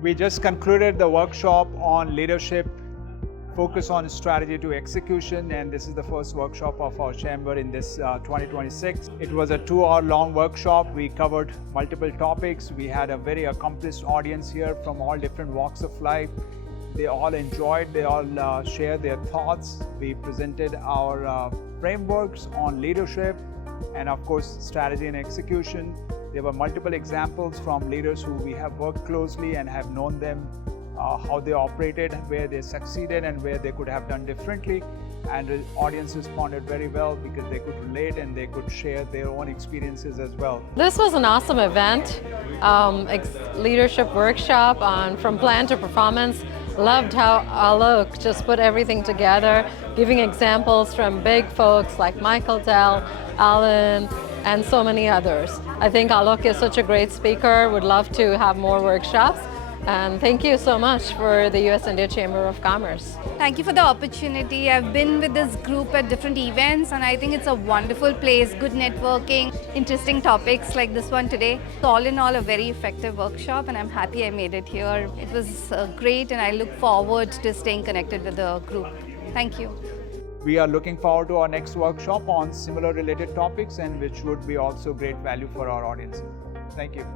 We just concluded the workshop on leadership, focus on strategy to execution, and this is the first workshop of our chamber in this 2026. It was a 2-hour long workshop. We covered multiple topics. We had a very accomplished audience here from all different walks of life. They all enjoyed, they all shared their thoughts. We presented our frameworks on leadership and of course strategy and execution. There were multiple examples from leaders who we have worked closely and have known them, how they operated, where they succeeded and where they could have done differently. And the audience responded very well because they could relate and they could share their own experiences as well. This was an awesome event, leadership workshop on from plan to performance. Loved how Alok just put everything together, giving examples from big folks like Michael Dell, Alan, and so many others. I think Alok is such a great speaker. Would love to have more workshops. And thank you so much for the US India Chamber of Commerce. Thank you for the opportunity. I've been with this group at different events and I think it's a wonderful place, good networking, interesting topics like this one today. So all in all, a very effective workshop and I'm happy I made it here. It was great and I look forward to staying connected with the group. Thank you. We are looking forward to our next workshop on similar related topics and which would be also great value for our audience. Thank you.